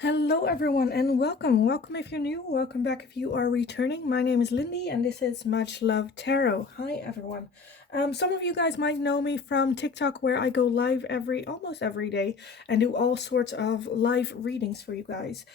Hello everyone and welcome. Welcome if you're new, welcome back if you are returning. My name is Lindy and this is Much Love Tarot. Hi everyone. Some of you guys might know me from TikTok where I go live almost every day and do all sorts of live readings for you guys.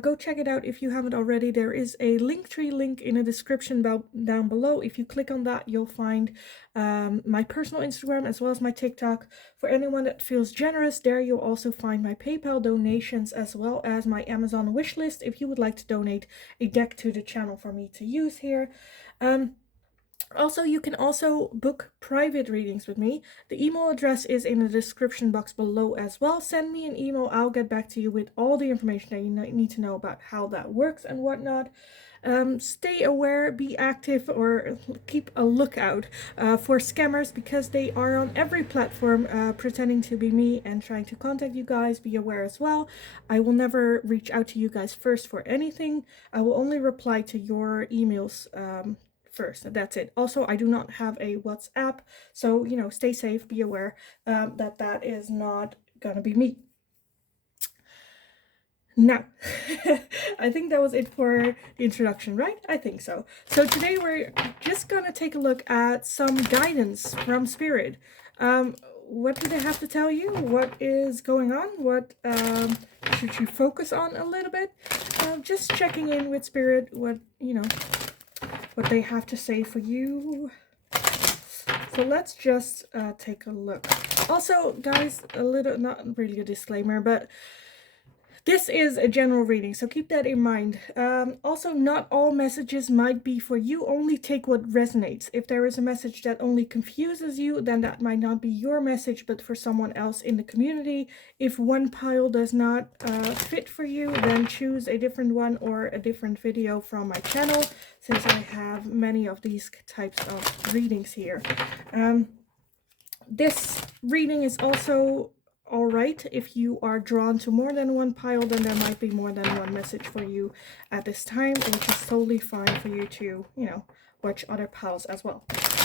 Go check it out if you haven't already. There is a Linktree link in the description down below. If you click on that, you'll find my personal Instagram as well as my TikTok. For anyone that feels generous, there you'll also find my PayPal donations as well as my Amazon wishlist if you would like to donate a deck to the channel for me to use here. Also, you can also book private readings with me. The email address is in the description box below as well. Send me an email. I'll get back to you with all the information that you need to know about how that works and whatnot. Stay aware, be active, or keep a lookout for scammers because they are on every platform pretending to be me and trying to contact you guys. Be aware as well. I will never reach out to you guys first for anything. I will only reply to your emails first. That's it. Also, I do not have a WhatsApp, so stay safe, be aware that is not gonna be me. Now, I think that was it for the introduction, right? I think so. So today we're just gonna take a look at some guidance from Spirit. What do they have to tell you? What is going on? What should you focus on a little bit? Just checking in with Spirit, what they have to say for you. So let's just take a look. Also, guys, not really a disclaimer, but this is a general reading, so keep that in mind. Also, not all messages might be for you. Only take what resonates. If there is a message that only confuses you, then that might not be your message, but for someone else in the community. If one pile does not fit for you, then choose a different one or a different video from my channel, since I have many of these types of readings here. This reading is also alright if you are drawn to more than one pile, then there might be more than one message for you at this time, which is totally fine for you to, watch other piles as well.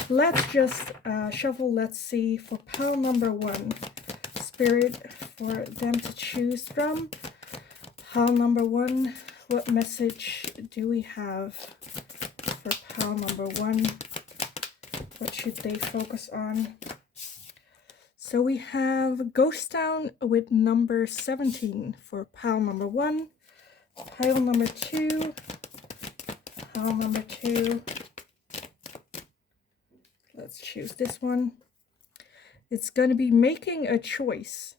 Let's just shuffle. Let's see for pile number 1, Spirit, for them to choose from. Pile number 1, what message do we have for pile number 1? What should they focus on? So we have Ghost Town with number 17 for pile number 1. Pile number 2. Pile number 2. Let's choose this one. It's going to be making a choice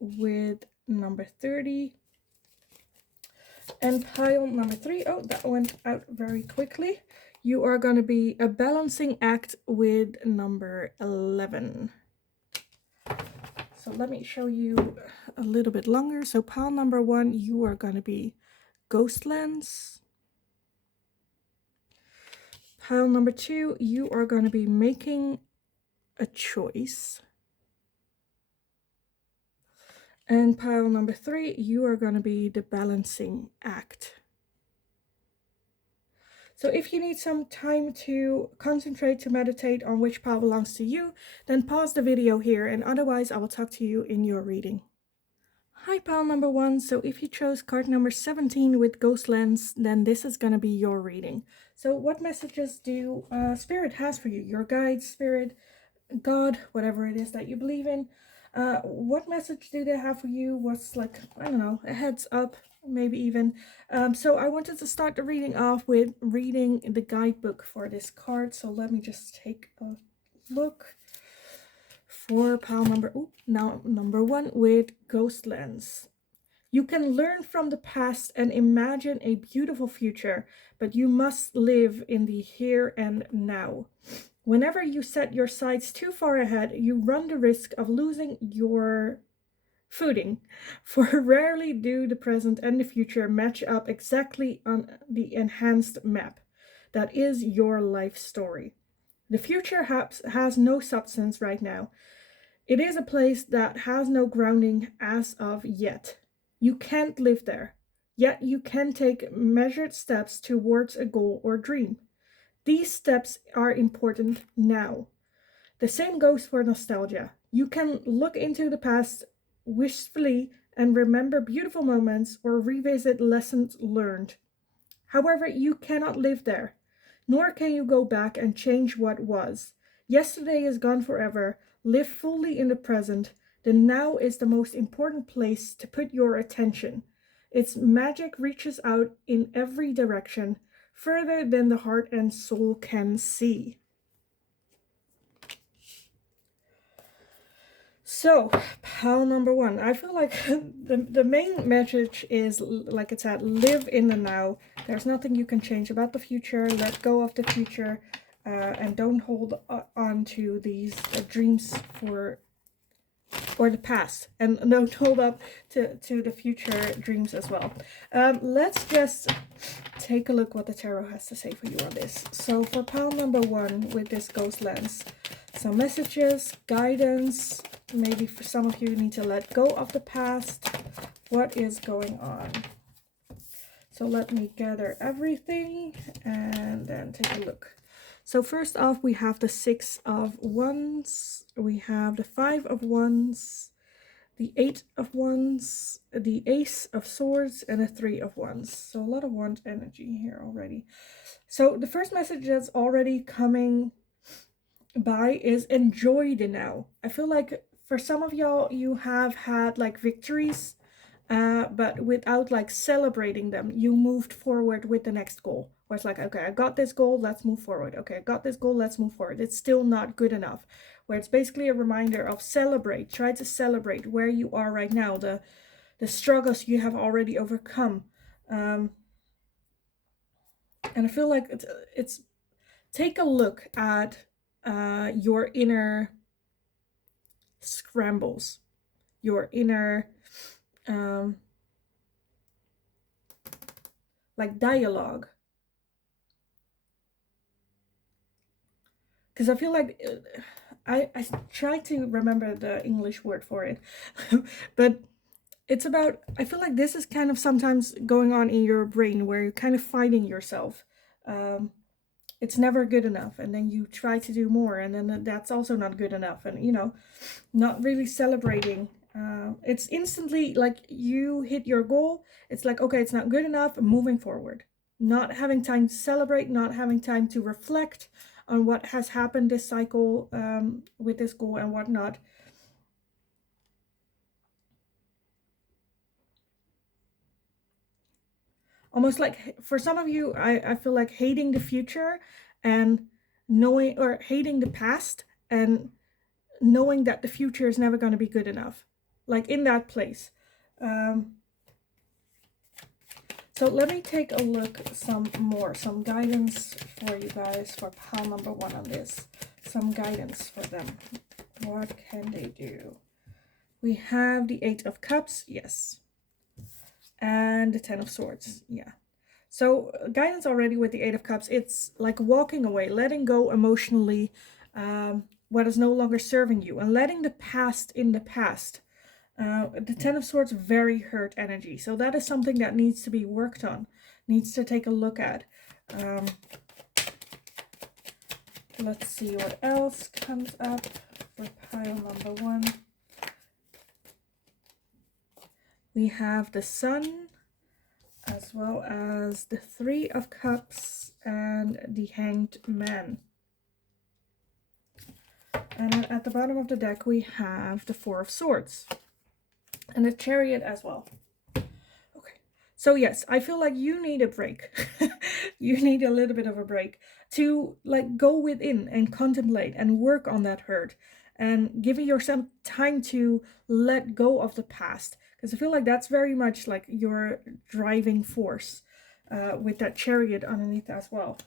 with number 30. And pile number 3. Oh, that went out very quickly. You are going to be a balancing act with number 11. So let me show you a little bit longer. So pile number 1, you are going to be Ghostlands. Pile number 2, you are going to be making a choice. And pile number 3, you are going to be the balancing act. So if you need some time to concentrate, to meditate on which pile belongs to you, then pause the video here, and otherwise I will talk to you in your reading. Hi, pile number 1. So if you chose card number 17 with Ghostlands, then this is going to be your reading. So what messages do Spirit has for you? Your guides, Spirit, God, whatever it is that you believe in. What message do they have for you? What's, like, I don't know, a heads up, maybe even. So I wanted to start the reading off with reading the guidebook for this card. So let me just take a look for pile number number 1 with Ghostlands. You can learn from the past and imagine a beautiful future, but you must live in the here and now. Whenever you set your sights too far ahead, you run the risk of losing your footing, for rarely do the present and the future match up exactly on the enhanced map that is your life story. The future has no substance right now. It is a place that has no grounding as of yet. You can't live there, yet you can take measured steps towards a goal or dream. These steps are important now. The same goes for nostalgia. You can look into the past wistfully and remember beautiful moments or revisit lessons learned. However, you cannot live there, nor can you go back and change what was. Yesterday is gone forever. Live fully in the present. The now is the most important place to put your attention. Its magic reaches out in every direction, further than the heart and soul can see. So, pile number one. I feel like the main message is, like it said, live in the now. There's nothing you can change about the future. Let go of the future, and don't hold on to these dreams or the past, and don't hold up to the future dreams as well. Let's just take a look what the tarot has to say for you on this. So for pile number one with this ghost lens, some messages, guidance. Maybe for some of you need to let go of the past. What is going on? So let me gather everything and then take a look. So first off, we have the 6 of Wands, we have the 5 of Wands, the 8 of Wands, the Ace of Swords, and the 3 of Wands. So a lot of wand energy here already. So the first message that's already coming by is enjoy the now. I feel like for some of y'all, you have had like victories, but without like celebrating them. You moved forward with the next goal. Where it's like, okay, I got this goal, let's move forward. Okay, I got this goal, let's move forward. It's still not good enough. Where it's basically a reminder of celebrate. Try to celebrate where you are right now, the struggles you have already overcome. And I feel like it's take a look at your inner scrambles, your inner like dialogue. Because I feel like I try to remember the English word for it, but it's about, I feel like this is kind of sometimes going on in your brain where you're kind of fighting yourself. It's never good enough, and then you try to do more, and then that's also not good enough, and you know, not really celebrating. It's instantly like you hit your goal, it's like, okay, it's not good enough, moving forward. Not having time to celebrate, not having time to reflect on what has happened this cycle with this goal and whatnot. Almost like for some of you, I feel like hating the future and knowing, or hating the past and knowing that the future is never going to be good enough, like in that place. So let me take a look some guidance for you guys for pile number one on this. Some guidance for them. What can they do? We have the 8 of Cups, yes. And the 10 of Swords, yeah. So guidance already with the 8 of Cups, it's like walking away, letting go emotionally what is no longer serving you, and letting the past in the past. The 10 of Swords, very hurt energy. So that is something that needs to be worked on, needs to take a look at. Let's see what else comes up for pile number one. We have the Sun, as well as the 3 of Cups and the Hanged Man. And then at the bottom of the deck, we have the 4 of Swords. And the Chariot as well. Okay. So yes, I feel like you need a break. You need a little bit of a break to like go within and contemplate and work on that hurt. And giving yourself time to let go of the past. Because I feel like that's very much like your driving force with that Chariot underneath as well.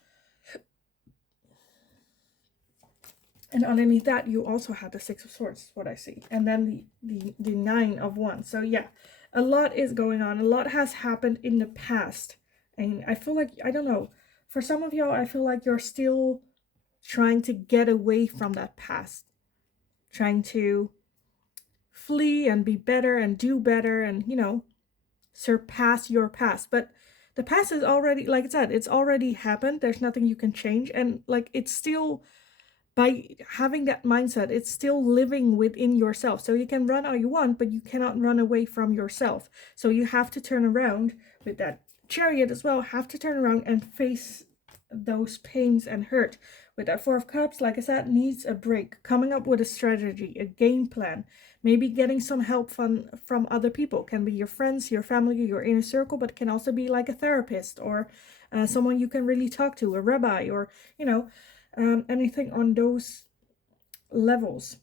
And underneath that, you also have the 6 of Swords, what I see. And then the 9 of Wands. So yeah, a lot is going on. A lot has happened in the past. And I feel like, I don't know, for some of y'all, I feel like you're still trying to get away from that past. Trying to flee and be better and do better and, you know, surpass your past. But the past is already, like I said, it's already happened. There's nothing you can change. And like, it's still by having that mindset, it's still living within yourself. So you can run all you want, but you cannot run away from yourself. So you have to turn around with that Chariot as well, have to turn around and face those pains and hurt. With that Four of Cups, like I said, needs a break, coming up with a strategy, a game plan, maybe getting some help from other people. Can be your friends, your family, your inner circle, but it can also be like a therapist or someone you can really talk to, a rabbi, or anything on those levels.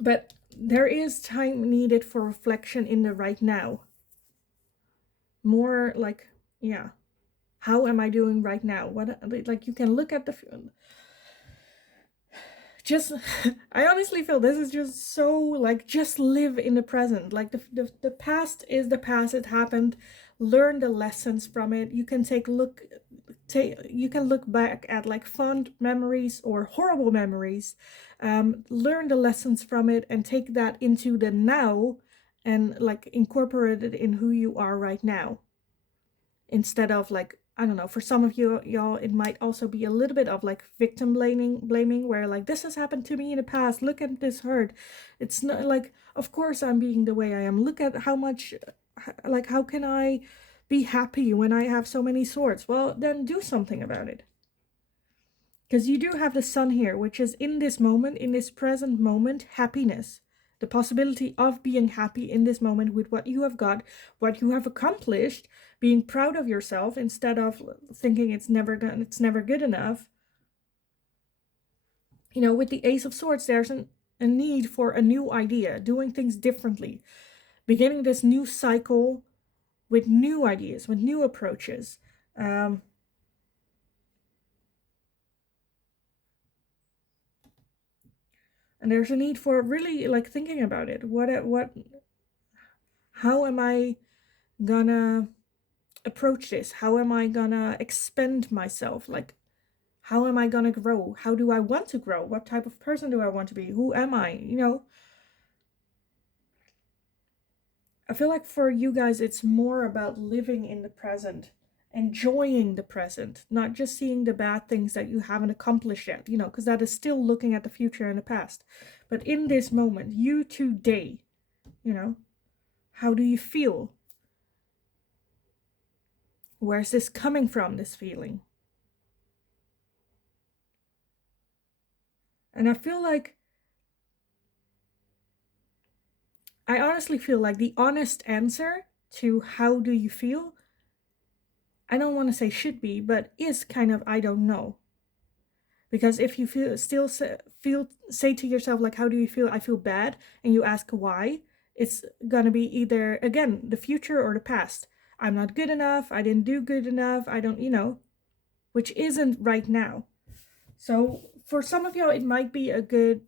But there is time needed for reflection in the right now. More like, yeah, how am I doing right now? What, like, you can look at the just I honestly feel this is just so like, just live in the present. Like the past is the past, it happened. Learn the lessons from it. You can you can look back at like fond memories or horrible memories, learn the lessons from it and take that into the now and like incorporate it in who you are right now, instead of like, I don't know, for some of y'all it might also be a little bit of like victim blaming, where like, this has happened to me in the past, look at this hurt. It's not like, of course I'm being the way I am, look at how much, like, how can I be happy when I have so many swords? Well, then do something about it. Because you do have the Sun here, which is in this moment, in this present moment, happiness. The possibility of being happy in this moment with what you have got, what you have accomplished, being proud of yourself instead of thinking it's never good enough. You know, with the Ace of Swords, there's a need for a new idea, doing things differently, beginning this new cycle with new ideas, with new approaches. And there's a need for really like thinking about it. How am I gonna approach this? How am I gonna expand myself? Like, how am I gonna grow? How do I want to grow? What type of person do I want to be? Who am I? You know, I feel like for you guys, it's more about living in the present, enjoying the present, not just seeing the bad things that you haven't accomplished yet, you know, because that is still looking at the future and the past. But in this moment, you today, you know, how do you feel? Where's this coming from, this feeling? And I honestly feel like the honest answer to how do you feel, I don't want to say should be, but is kind of I don't know. Because if you say to yourself like, how do you feel? I feel bad, and you ask why, it's gonna be either, again, the future or the past. I'm not good enough, I didn't do good enough, I don't, you know, which isn't right now. So for some of y'all, it might be a good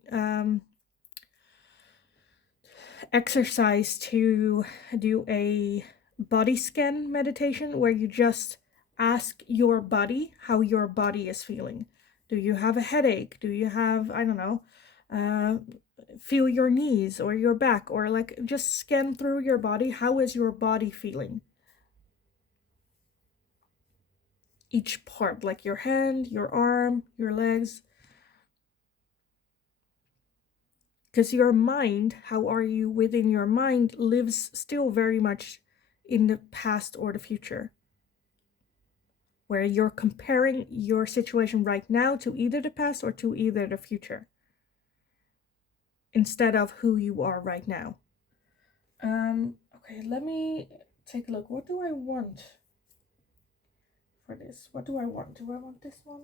exercise to do a body scan meditation where you just ask your body how your body is feeling. Do you have a headache? Do you have, I don't know, feel your knees or your back, or like just scan through your body. How is your body feeling? Each part, like your hand, your arm, your legs. Because your mind, how are you within your mind, lives still very much in the past or the future, where you're comparing your situation right now to either the past or to either the future, instead of who you are right now. Okay, let me take a look. What do I want for this? What do I want? Do I want this one?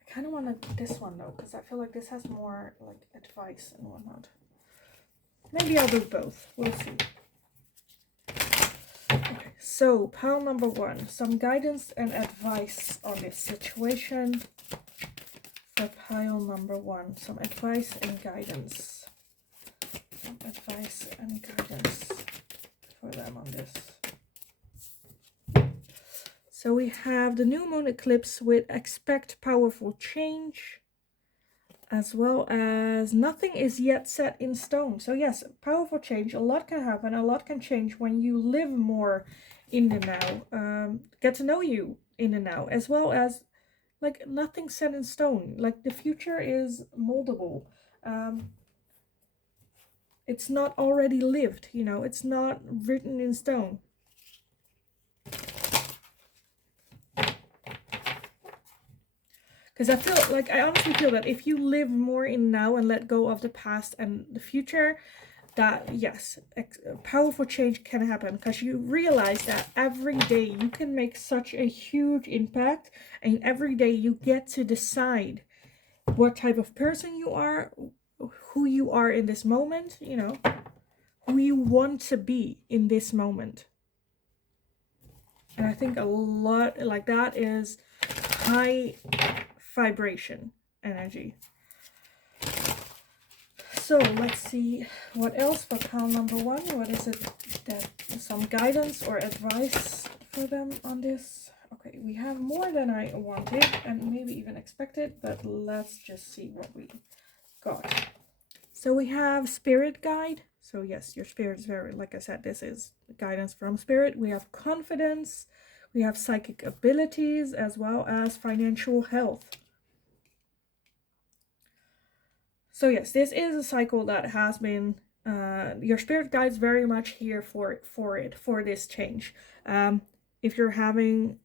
I kind of want this one though, because I feel like this has more like advice and whatnot. Maybe I'll do both. We'll see. Okay, so pile number one, some guidance and advice on this situation. For pile number one, some advice and guidance. Some advice and guidance for them on this. So we have the new moon eclipse with expect powerful change, as well as nothing is yet set in stone. So yes, powerful change. A lot can happen. A lot can change when you live more in the now. Get to know you in the now, as well as like nothing's set in stone. Like the future is moldable. Um, it's not already lived, you know, it's not written in stone. Because I feel like, I honestly feel that if you live more in now and let go of the past and the future, that yes, powerful change can happen, because you realize that every day you can make such a huge impact, and every day you get to decide what type of person you are, who you are in this moment, you know, who you want to be in this moment. And I think a lot like that is high vibration energy. So let's see what else for pile number one. What is it that some guidance or advice for them on this? Okay, we have more than I wanted and maybe even expected, but let's just see what we got. So we have spirit guide. So yes, your spirit is very, like I said, this is guidance from spirit. We have confidence. We have psychic abilities as well as financial health. So yes, this is a cycle that has been, your spirit guides very much here for this change. If you're having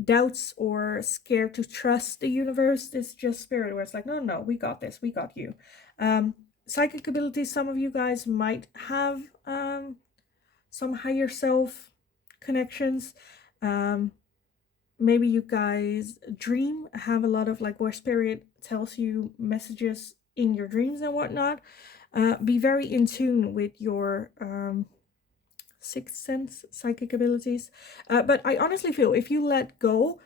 doubts or scared to trust the universe, it's just spirit where it's like, no, we got this, we got you. Psychic abilities, some of you guys might have some higher self connections. Maybe you guys dream, have a lot of like where spirit tells you messages in your dreams and whatnot. Be very in tune with your sixth sense psychic abilities. But I honestly feel if you let go,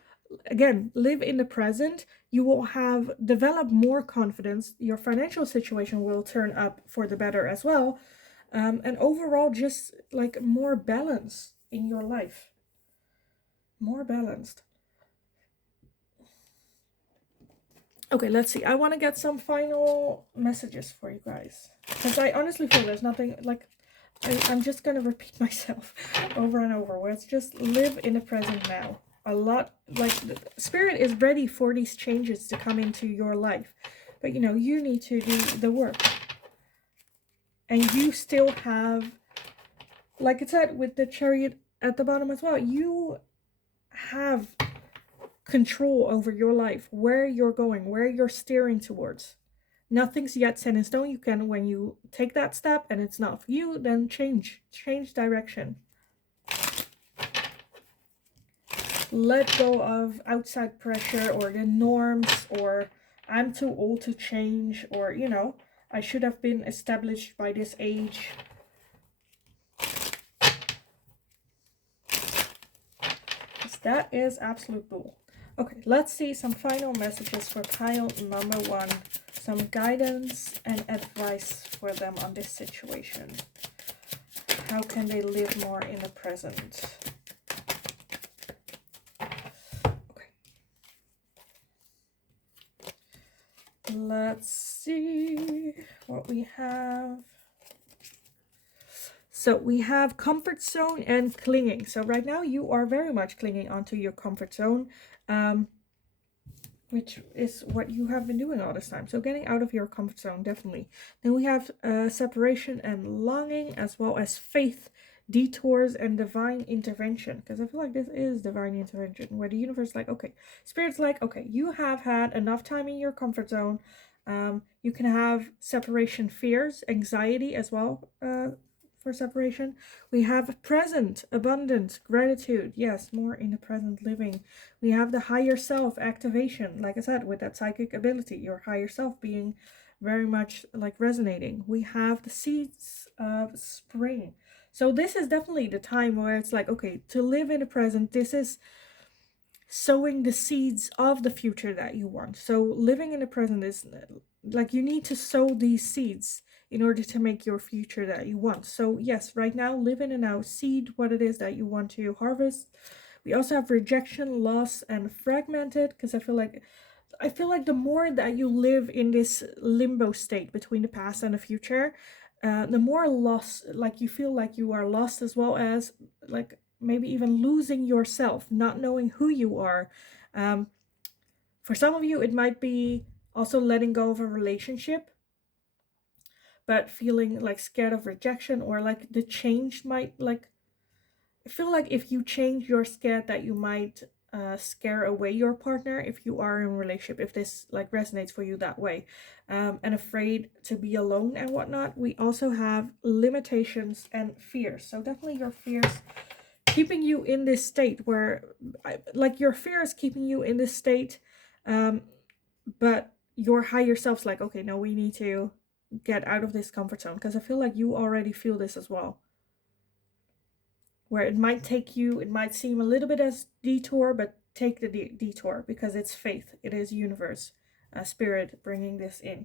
again, live in the present, you will have develop more confidence. Your financial situation will turn up for the better as well. And overall, just like more balance in your life. More balanced. Okay, let's see. I want to get some final messages for you guys. Because I honestly feel there's nothing, like, I'm just going to repeat myself over and over, where it's just live in the present now. A lot, like, spirit is ready for these changes to come into your life. But, you know, you need to do the work. And you still have, like it said with the chariot at the bottom as well, you have control over your life, where you're going, where you're steering towards. Nothing's yet set in stone. You can, when you take that step and it's not for you, then change direction. Let go of outside pressure or the norms, or I'm too old to change, or, you know, I should have been established by this age. That is absolute bull. Okay, let's see some final messages for pile number one. Some guidance and advice for them on this situation. How can they live more in the present? Okay. Let's see what we have. So we have comfort zone and clinging. So right now you are very much clinging onto your comfort zone, which is what you have been doing all this time. So getting out of your comfort zone, definitely. Then we have separation and longing, as well as faith, detours, and divine intervention. Because I feel like this is divine intervention, where the universe is like, okay, spirit's like, okay, you have had enough time in your comfort zone. You can have separation fears, anxiety as well, for separation. We have present, abundance, gratitude. Yes, more in the present living. We have the higher self activation, like I said, with that psychic ability, your higher self being very much like resonating. We have the seeds of spring. So this is definitely the time where it's like, okay, to live in the present, this is sowing the seeds of the future that you want. So living in the present is like, you need to sow these seeds in order to make your future that you want. So yes, right now, live in the now, seed what it is that you want to harvest. We also have rejection, loss, and fragmented, because I feel like the more that you live in this limbo state between the past and the future, the more lost, like you feel like you are lost, as well as like maybe even losing yourself, not knowing who you are. For some of you, it might be also letting go of a relationship, but feeling like scared of rejection, or like the change might, like, I feel like if you change, you're scared that you might scare away your partner if you are in a relationship, if this like resonates for you that way, and afraid to be alone and whatnot. We also have limitations and fears. So definitely your fears keeping you in this state where, like, your fear is keeping you in this state, but your higher self's like, okay, no, we need to get out of this comfort zone, because I feel like you already feel this as well, where it might take you, it might seem a little bit as detour, but take the detour, because it's faith, it is universe, spirit bringing this in.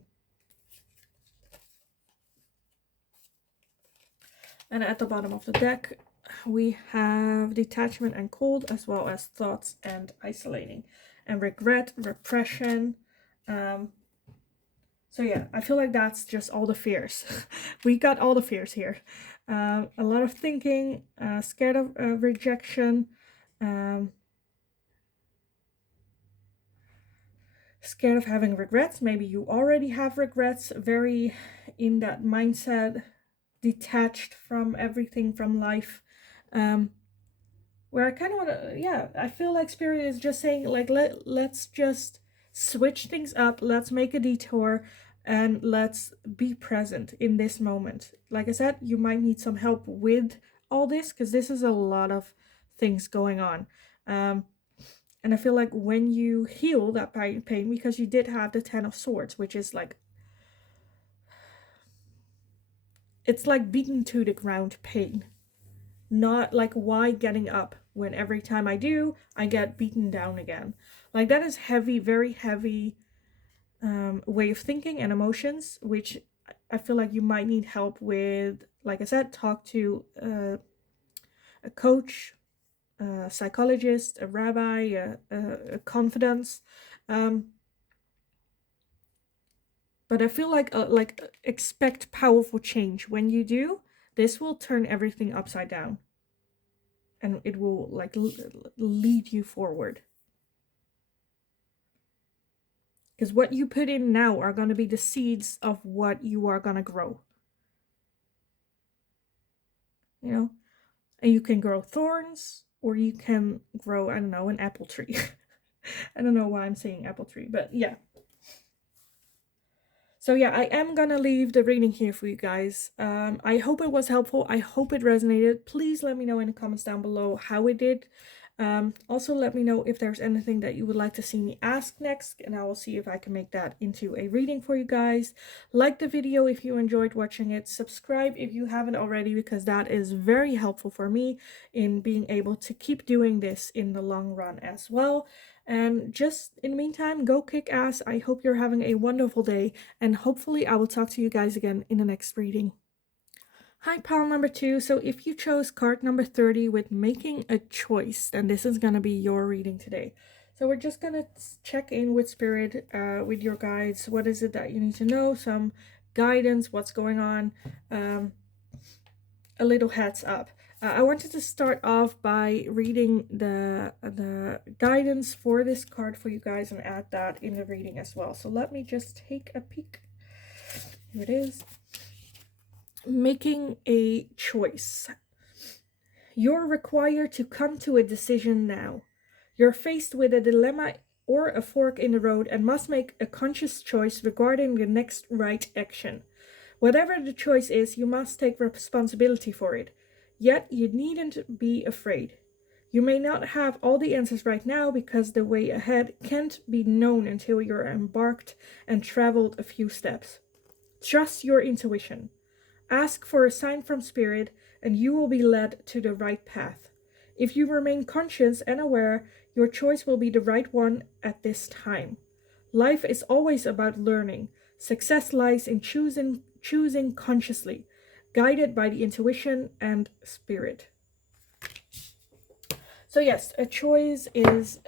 And at the bottom of the deck, we have detachment and cold, as well as thoughts and isolating, and regret, repression. So yeah, I feel like that's just all the fears. We got all the fears here. A lot of thinking, scared of rejection, scared of having regrets. Maybe you already have regrets, very in that mindset, detached from everything, from life. Where I kind of want to, yeah, I feel like Spirit is just saying, like, let's just switch things up. Let's make a detour and let's be present in this moment. Like I said, you might need some help with all this, because this is a lot of things going on. And I feel like when you heal that pain, because you did have the 10 of Swords, which is like, it's like beaten to the ground pain. Not like, why getting up when every time I do, I get beaten down again. Like, that is heavy, very heavy way of thinking and emotions, which I feel like you might need help with. Like I said, talk to a coach, a psychologist, a rabbi, a confidant. But I feel like expect powerful change. When you do, this will turn everything upside down. And it will like lead you forward. Because what you put in now are going to be the seeds of what you are going to grow. You know? And you can grow thorns, or you can grow, I don't know, an apple tree. I don't know why I'm saying apple tree, but yeah. So yeah, I am gonna leave the reading here for you guys. I hope it was helpful. I hope it resonated. Please let me know in the comments down below how it did. Also let me know if there's anything that you would like to see me ask next, and I will see if I can make that into a reading for you guys. Like the video if you enjoyed watching it. Subscribe if you haven't already, because that is very helpful for me in being able to keep doing this in the long run as well. And just in the meantime, go kick ass. I hope you're having a wonderful day, and hopefully I will talk to you guys again in the next reading. Hi, pile number 2. So if you chose card number 30 with making a choice, then this is going to be your reading today. So we're just going to check in with Spirit, with your guides. What is it that you need to know? Some guidance, what's going on, a little heads up. I wanted to start off by reading the guidance for this card for you guys and add that in the reading as well. So let me just take a peek. Here it is. Making a choice. You're required to come to a decision now. You're faced with a dilemma or a fork in the road and must make a conscious choice regarding the next right action. Whatever the choice is, you must take responsibility for it. Yet you needn't be afraid. You may not have all the answers right now, because the way ahead can't be known until you're embarked and traveled a few steps. Trust your intuition. Ask for a sign from Spirit, and you will be led to the right path. If you remain conscious and aware, your choice will be the right one at this time. Life is always about learning. Success lies in choosing consciously, guided by the intuition and Spirit. So yes, a choice is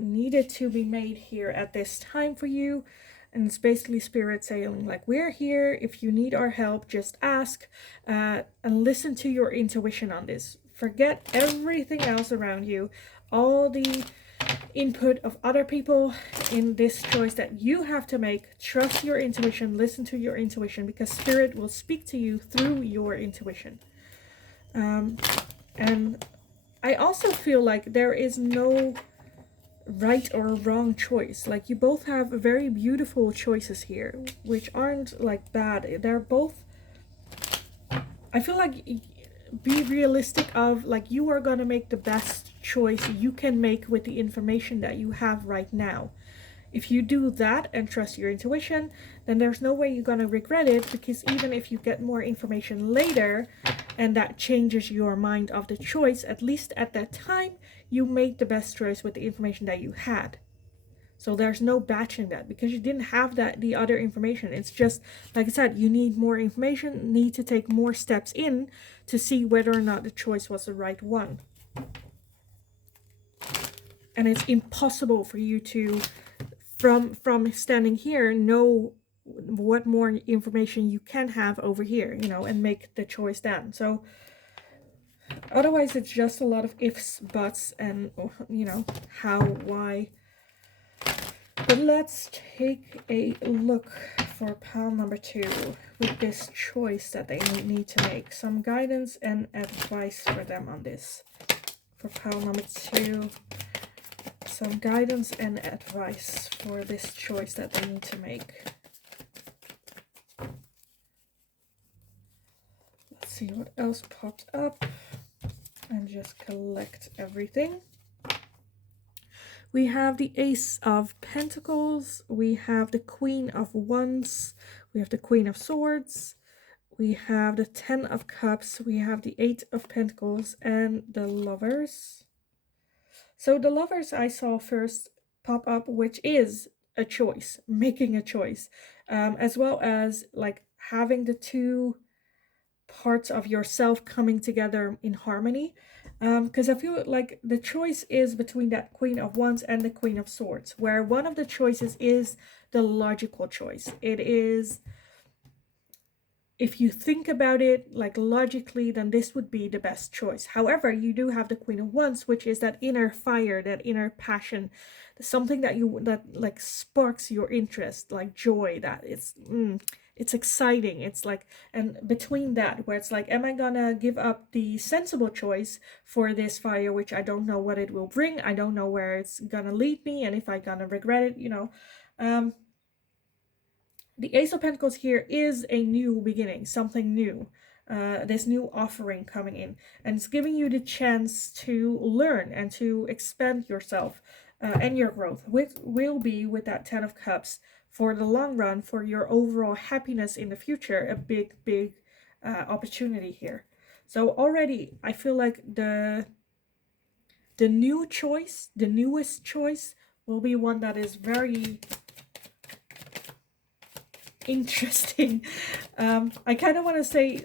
needed to be made here at this time for you. And it's basically Spirit saying, like, we're here. If you need our help, just ask, and listen to your intuition on this. Forget everything else around you. All the input of other people in this choice that you have to make. Trust your intuition, listen to your intuition, because spirit will speak to you through your intuition. And I also feel like there is no right or wrong choice. Like, you both have very beautiful choices here, which aren't like bad. They're both, I feel like, be realistic of like, you are gonna make the best choice you can make with the information that you have right now. If you do that and trust your intuition, then there's no way you're gonna regret it, because even if you get more information later and that changes your mind of the choice, at least at that time you made the best choice with the information that you had. So there's no batching that, because you didn't have the other information. It's just, like I said, you need more information, need to take more steps in to see whether or not the choice was the right one. And it's impossible for you to, from standing here, know what more information you can have over here, and make the choice then. So otherwise it's just a lot of ifs, buts, and how, why. But let's take a look for pile number 2 with this choice that they need to make. Some guidance and advice for them on this. For pile number 2, some guidance and advice for this choice that they need to make. Let's see what else popped up and just collect everything. We have the Ace of Pentacles, we have the Queen of Wands, we have the Queen of Swords, we have the 10 of Cups, we have the 8 of Pentacles, and the Lovers. So the Lovers I saw first pop up, which is a choice, making a choice, as well as like having the two parts of yourself coming together in harmony. Because I feel like the choice is between that Queen of Wands and the Queen of Swords, where one of the choices is the logical choice. It is, if you think about it like logically, then this would be the best choice. However, you do have the Queen of Wands, which is that inner fire, that inner passion, something that like sparks your interest, like joy, that it's exciting. It's like, and between that, where it's like, am I gonna give up the sensible choice for this fire, which I don't know what it will bring, I don't know where it's gonna lead me, and if I gonna regret it, the Ace of Pentacles here is a new beginning, something new. This new offering coming in, and it's giving you the chance to learn and to expand yourself, and your growth will be with that 10 of Cups for the long run, for your overall happiness in the future, a big opportunity here. So already I feel like the new choice, the newest choice, will be one that is very interesting. I kind of want to say,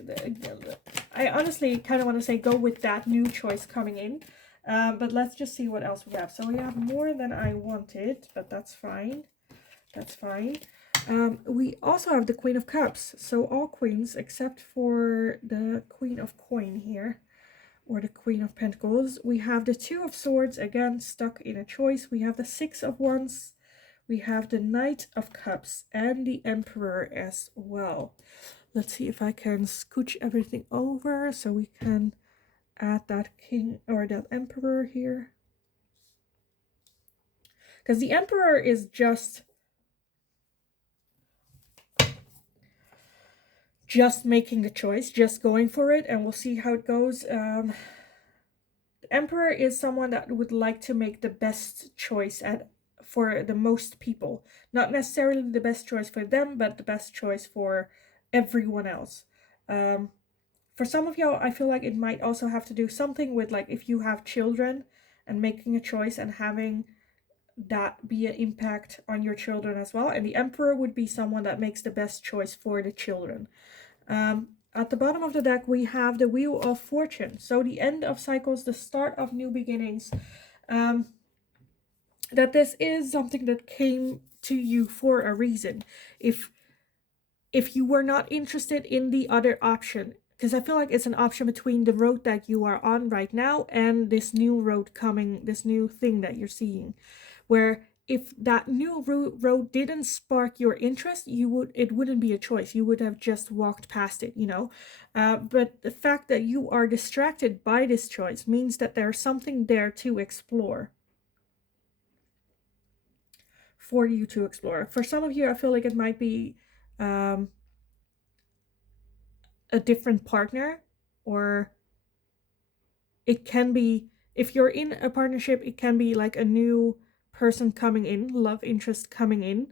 I honestly kind of want to say go with that new choice coming in, but let's just see what else we have. So we have more than I wanted, but that's fine. That's fine. We also have the Queen of Cups, so all queens except for the Queen of Coin here, or the Queen of Pentacles. We have the Two of Swords, again stuck in a choice. We have the Six of Wands, we have the Knight of Cups, and the Emperor as well. Let's see if I can scooch everything over so we can add that King or that Emperor here. Because the Emperor is just making the choice, just going for it, and we'll see how it goes. The Emperor is someone that would like to make the best choice for the most people. Not necessarily the best choice for them, but the best choice for everyone else. For some of y'all, I feel like it might also have to do something with, like, if you have children and making a choice and having that be an impact on your children as well. And the Emperor would be someone that makes the best choice for the children. At the bottom of the deck, we have the Wheel of Fortune. So the end of cycles, the start of new beginnings. That this is something that came to you for a reason. If you were not interested in the other option, because I feel like it's an option between the road that you are on right now and this new road coming, this new thing that you're seeing, where if that new road didn't spark your interest, it wouldn't be a choice. You would have just walked past it, you know. But the fact that you are distracted by this choice means that there's something there to explore, for you to explore. For some of you, I feel like it might be um, a different partner, or it can be, if you're in a partnership, it can be like a new person coming in, love interest coming in,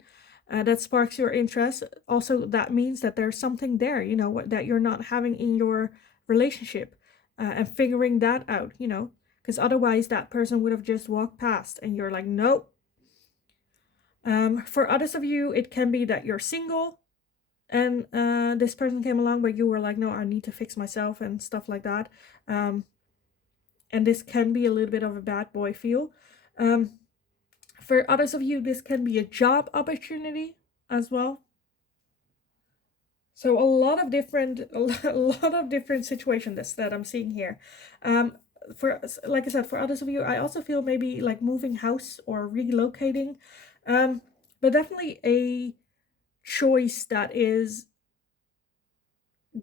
that sparks your interest. Also, that means that there's something there, you know, that you're not having in your relationship, and figuring that out, you know, because otherwise that person would have just walked past and you're like, nope. For others of you, it can be that you're single and this person came along, but you were like, no, I need to fix myself and stuff like that. And this can be a little bit of a bad boy feel. For others of you, this can be a job opportunity as well. So a lot of different situations that I'm seeing here. For, like I said, for others of you, I also feel maybe like moving house or relocating, but definitely a choice that is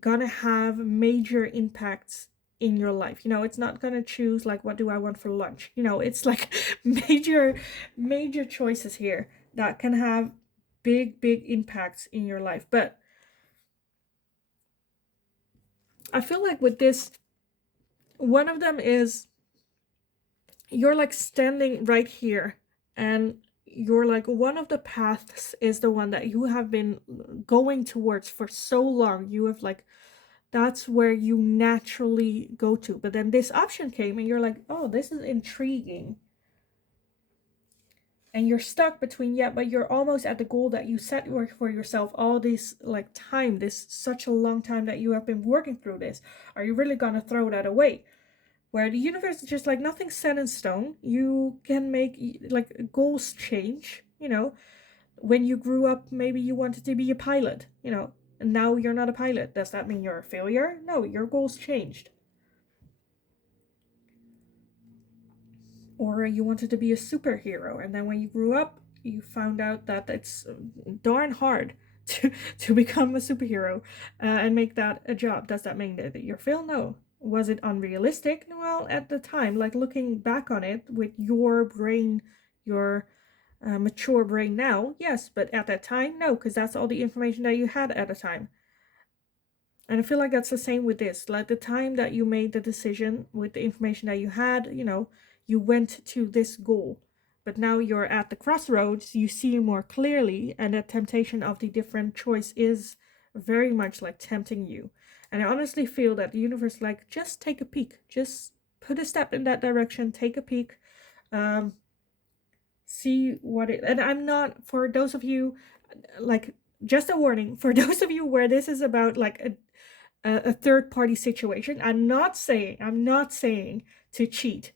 gonna have major impacts in your life. You know, it's not gonna choose like, what do I want for lunch? You know, it's like major choices here that can have big impacts in your life. But I feel like with this, one of them is you're like standing right here, and you're like, one of the paths is the one that you have been going towards for so long. You have like, that's where you naturally go to. But then this option came and you're like, oh, this is intriguing. And you're stuck between, yeah, but you're almost at the goal that you set for yourself all this like time, this such a long time that you have been working through this. Are you really gonna throw that away? Where the universe is just like, nothing's set in stone. You can make, like, goals change, you know. When you grew up, maybe you wanted to be a pilot, you know, and now you're not a pilot. Does that mean you're a failure? No, your goals changed. Or you wanted to be a superhero, and then when you grew up, you found out that it's darn hard to become a superhero, and make that a job. Does that mean that you're failed? No. Was it unrealistic? Well, at the time, like looking back on it with your brain, your mature brain now, yes, but at that time, no, because that's all the information that you had at the time. And I feel like that's the same with this. Like the time that you made the decision with the information that you had, you know, you went to this goal. But now you're at the crossroads, you see more clearly, and the temptation of the different choice is very much like tempting you. And I honestly feel that the universe, like, just take a peek. Just put a step in that direction, take a peek. See what it, and I'm not, for those of you, like, just a warning, for those of you where this is about like a third party situation. I'm not saying to cheat.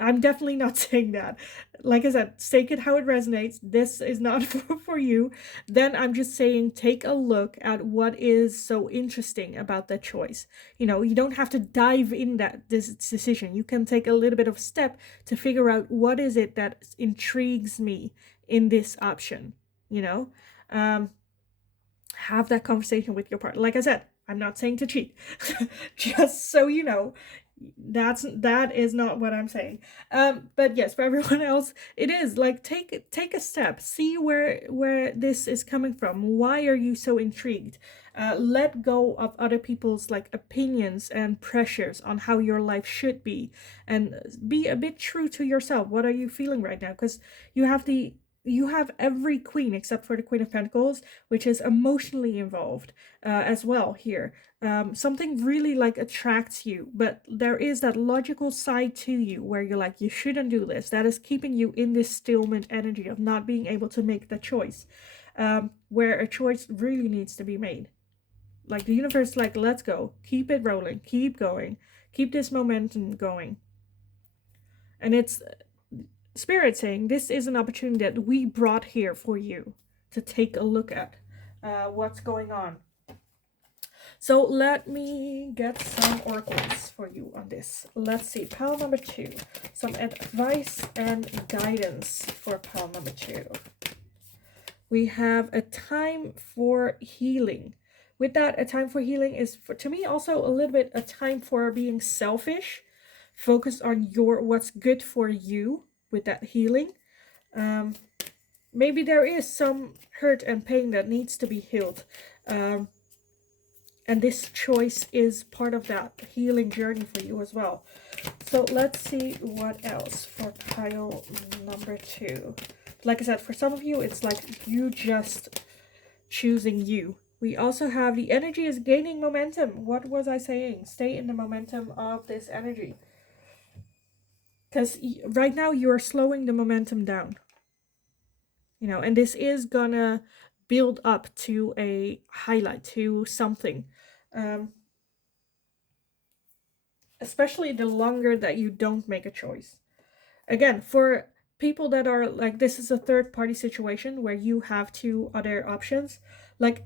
I'm definitely not saying that. Like I said, take it how it resonates. This is not for you. Then I'm just saying, take a look at what is so interesting about that choice. You know, you don't have to dive in this decision. You can take a little bit of step to figure out what is it that intrigues me in this option. You know, have that conversation with your partner. Like I said, I'm not saying to cheat. Just so you know, that is not what I'm saying. But yes, for everyone else, it is like, take a step, see where this is coming from. Why are you so intrigued? Let go of other people's like opinions and pressures on how your life should be, and be a bit true to yourself. What are you feeling right now? Because you have every queen except for the Queen of Pentacles, which is emotionally involved as well here. Something really like attracts you, but there is that logical side to you where you're like, you shouldn't do this. That is keeping you in this stillment energy of not being able to make the choice, where a choice really needs to be made. Like the universe, like, let's go, keep it rolling, keep going, keep this momentum going. And it's Spirit saying this is an opportunity that we brought here for you to take a look at what's going on. So let me get some oracles for you on this. Let's see, pile number 2. Some advice and guidance for pile number 2. We have a time for healing. With that, a time for healing is, to me, also a little bit a time for being selfish. Focus on what's good for you with that healing. Maybe there is some hurt and pain that needs to be healed. And this choice is part of that healing journey for you as well. So let's see what else for pile number 2. Like I said, for some of you, it's like you just choosing you. We also have the energy is gaining momentum. What was I saying? Stay in the momentum of this energy. Because right now you are slowing the momentum down. You know, and this is gonna build up to a highlight, to something. Especially the longer that you don't make a choice. Again, for people that are like, this is a third party situation where you have 2 other options. Like,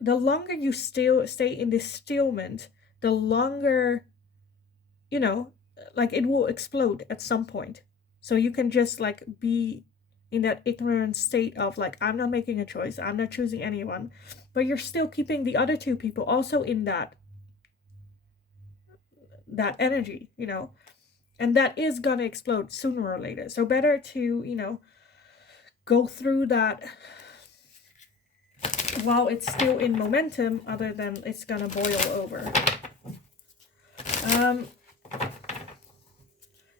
the longer you still stay in this stalemate, the longer, you know, like it will explode at some point. So you can just like be in that ignorant state of like, I'm not making a choice, I'm not choosing anyone, but you're still keeping the other 2 people also in that energy, you know, and that is gonna explode sooner or later. So better to, you know, go through that while it's still in momentum, other than it's gonna boil over.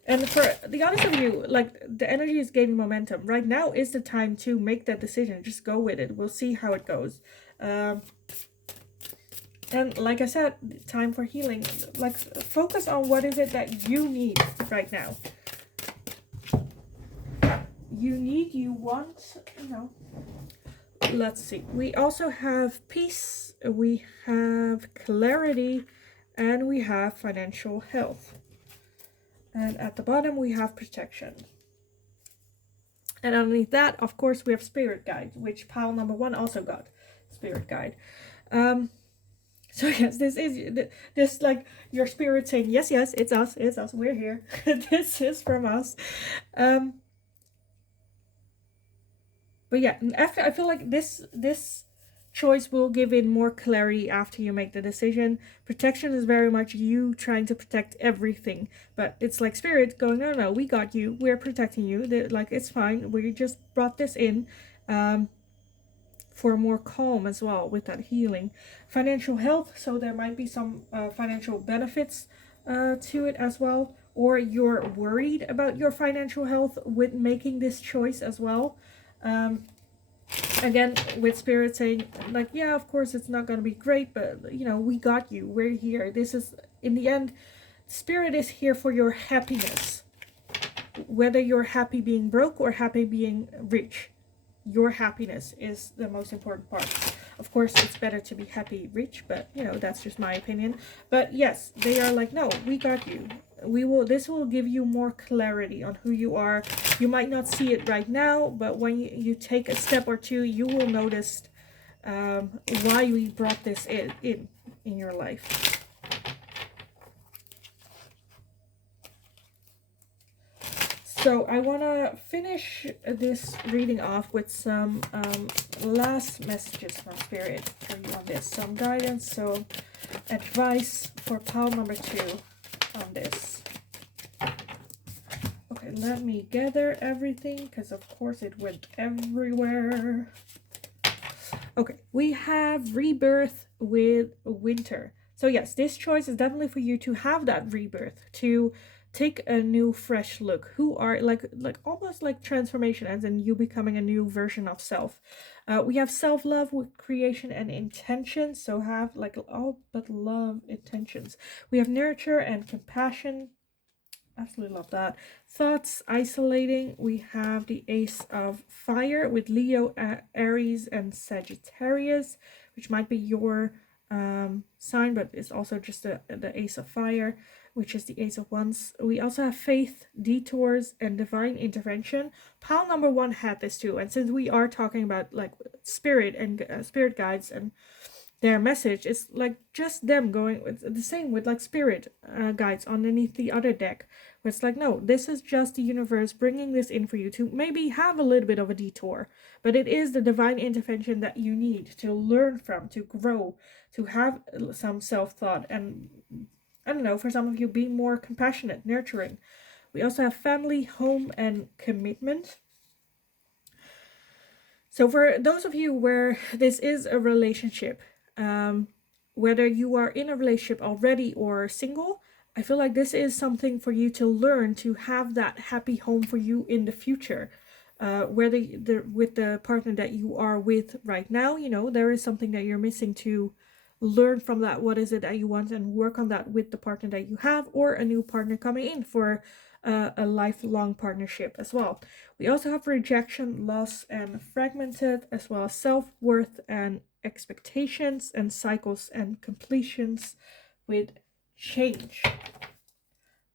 And for the honest of you, like, the energy is gaining momentum. Right now is the time to make that decision. Just go with it. We'll see how it goes. And like I said, time for healing. Like, focus on what is it that you need right now. You want, you know. Let's see. We also have peace, we have clarity, and we have financial health. And at the bottom, we have protection. And underneath that, of course, we have spirit guide, which pile number 1 also got spirit guide. So yes, this is this like your spirit saying, yes, it's us, we're here. This is from us. But yeah, after, I feel like this choice will give in more clarity after you make the decision. Protection is very much you trying to protect everything, but it's like spirit going, no, we got you, we're protecting you. Like, it's fine, we just brought this in for more calm as well with that healing. Financial health, so there might be some financial benefits to it as well, or you're worried about your financial health with making this choice as well. Again, with spirit saying like, yeah, of course it's not going to be great, but you know, we got you, we're here. This is, in the end, spirit is here for your happiness, whether you're happy being broke or happy being rich. Your happiness is the most important part. Of course, it's better to be happy rich, but you know, that's just my opinion. But yes, they are like, no, we got you. This will give you more clarity on who you are. You might not see it right now, but when you take a step or 2, you will notice why we brought this in your life. So I want to finish this reading off with some last messages from Spirit for you on this. Some guidance, so advice for pile number 2 on this. Okay, let me gather everything, because of course it went everywhere. Okay, we have rebirth with winter. So yes, this choice is definitely for you to have that rebirth, to take a new fresh look. Who are like almost like transformation, as in you becoming a new version of self. We have self-love with creation and intention, so have like all but love intentions. We have nurture and compassion. Absolutely love that. Thoughts isolating. We have the Ace of Fire with Leo, Aries, and Sagittarius, which might be your sign, but it's also just the Ace of Fire, which is the Ace of Wands. We also have Faith, Detours, and Divine Intervention. Pile number 1 had this too, and since we are talking about like spirit and spirit guides and their message. It's like just them going with the same with like spirit guides underneath the other deck. Where it's like, no, this is just the universe bringing this in for you to maybe have a little bit of a detour. But it is the divine intervention that you need to learn from, to grow, to have some self-thought. And I don't know, for some of you, be more compassionate, nurturing. We also have family, home, and commitment. So for those of you where this is a relationship, whether you are in a relationship already or single, I feel like this is something for you to learn to have that happy home for you in the future. Whether with the partner that you are with right now, you know, there is something that you're missing to learn from that. What is it that you want, and work on that with the partner that you have, or a new partner coming in for a lifelong partnership as well. We also have rejection, loss, and fragmented, as well as self-worth and expectations, and cycles and completions with change.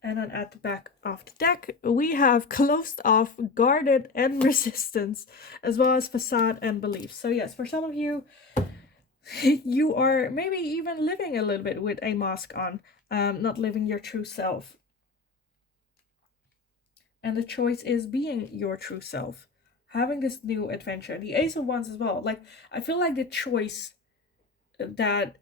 And then at the back of the deck, we have closed off, guarded, and resistance, as well as facade and beliefs. So yes, for some of you, you are maybe even living a little bit with a mask on, not living your true self. And the choice is being your true self, having this new adventure. The Ace of Wands as well. Like, I feel like the choice that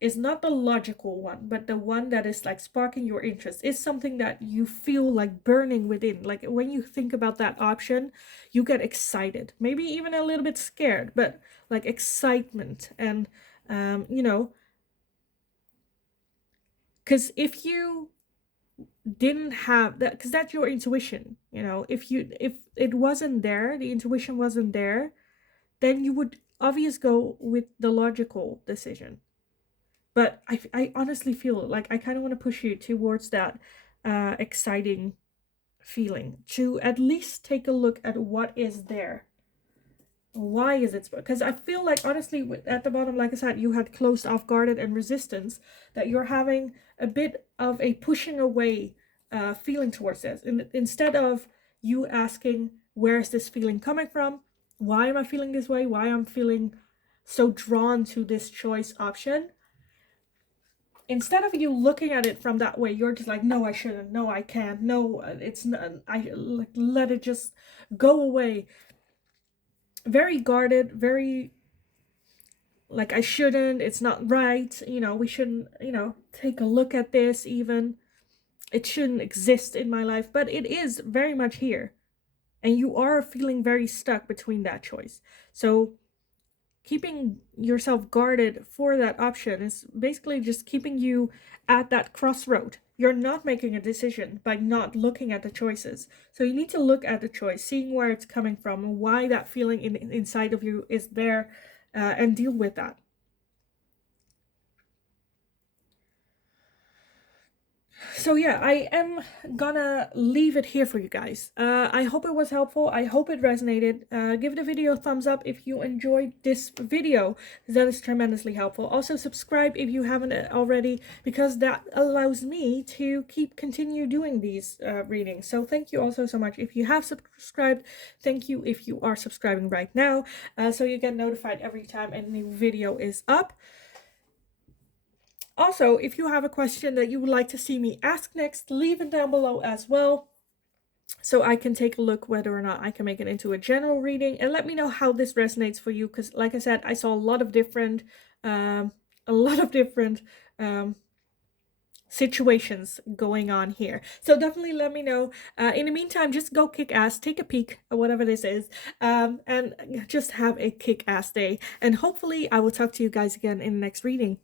is not the logical one, but the one that is like sparking your interest, is something that you feel like burning within. Like when you think about that option, you get excited, maybe even a little bit scared, but like excitement. And you know, because if you didn't have that, because that's your intuition, you know, if it wasn't there, the intuition wasn't there, then you would obviously go with the logical decision. But I honestly feel like I kind of want to push you towards that exciting feeling, to at least take a look at what is there. Why is it? Because I feel like, honestly, at the bottom, like I said, you had closed off, guarded, and resistance, that you're having a bit of a pushing away feeling towards this. Instead of you asking, where's this feeling coming from? Why am I feeling this way? Why I'm feeling so drawn to this choice option? Instead of you looking at it from that way, you're just like, no, I shouldn't. No, I can't. No, it's not. I like, let it just go away. Very guarded, very like, I shouldn't, it's not right, you know, we shouldn't, you know, take a look at this even. It shouldn't exist in my life, but it is very much here. And you are feeling very stuck between that choice. So keeping yourself guarded for that option is basically just keeping you at that crossroad. You're not making a decision by not looking at the choices. So you need to look at the choice, seeing where it's coming from and why that feeling inside of you is there, and deal with that. So yeah, I am gonna leave it here for you guys. I hope it was helpful. I hope it resonated. Give the video a thumbs up if you enjoyed this video. That is tremendously helpful. Also subscribe if you haven't already, because that allows me to continue doing these readings. So thank you also so much if you have subscribed. Thank you if you are subscribing right now, so you get notified every time a new video is up. Also, if you have a question that you would like to see me ask next, leave it down below as well, so I can take a look whether or not I can make it into a general reading. And let me know how this resonates for you, because like I said, I saw a lot of different situations going on here. So definitely let me know. In the meantime, just go kick ass, take a peek at whatever this is, and just have a kick ass day. And hopefully I will talk to you guys again in the next reading.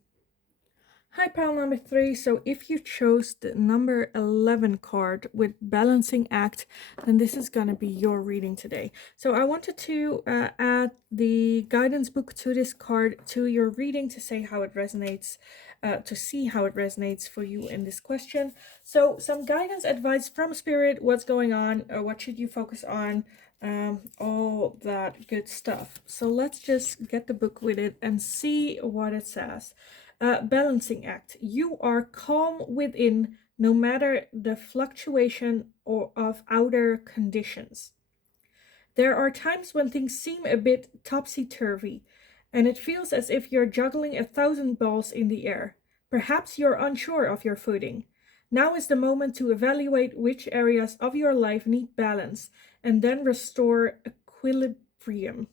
Hi, pile number 3. So if you chose the number 11 card with Balancing Act, then this is going to be your reading today. So I wanted to add the guidance book to this card to your reading to say how it resonates, to see how it resonates for you in this question. So some guidance advice from Spirit, what's going on, what should you focus on, all that good stuff. So let's just get the book with it and see what it says. Balancing act. You are calm within no matter the fluctuation of outer conditions. There are times when things seem a bit topsy-turvy, and it feels as if you're juggling 1,000 balls in the air. Perhaps you're unsure of your footing. Now is the moment to evaluate which areas of your life need balance and then restore equilibrium.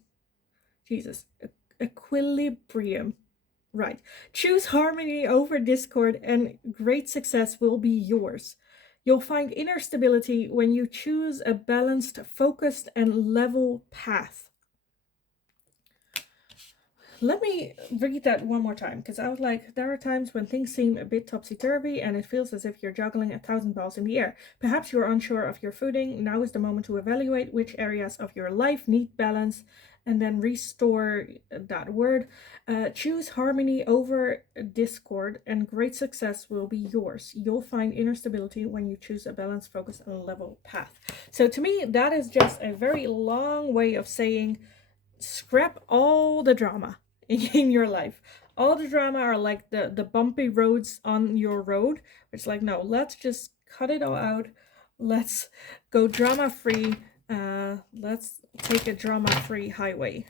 Jesus, equilibrium. Right. Choose harmony over discord, and great success will be yours. You'll find inner stability when you choose a balanced, focused, and level path. Let me read that one more time, because I was like, there are times when things seem a bit topsy-turvy and it feels as if you're juggling 1,000 balls in the air. Perhaps you're unsure of your footing. Now is the moment to evaluate which areas of your life need balance and then restore that word. Choose harmony over discord, and great success will be yours. You'll find inner stability when you choose a balanced, focused, and level path. So to me, that is just a very long way of saying scrap all the drama in your life. All the drama are like the bumpy roads on your road. It's like, no, let's just cut it all out. Let's go drama free. Let's take a drama free highway.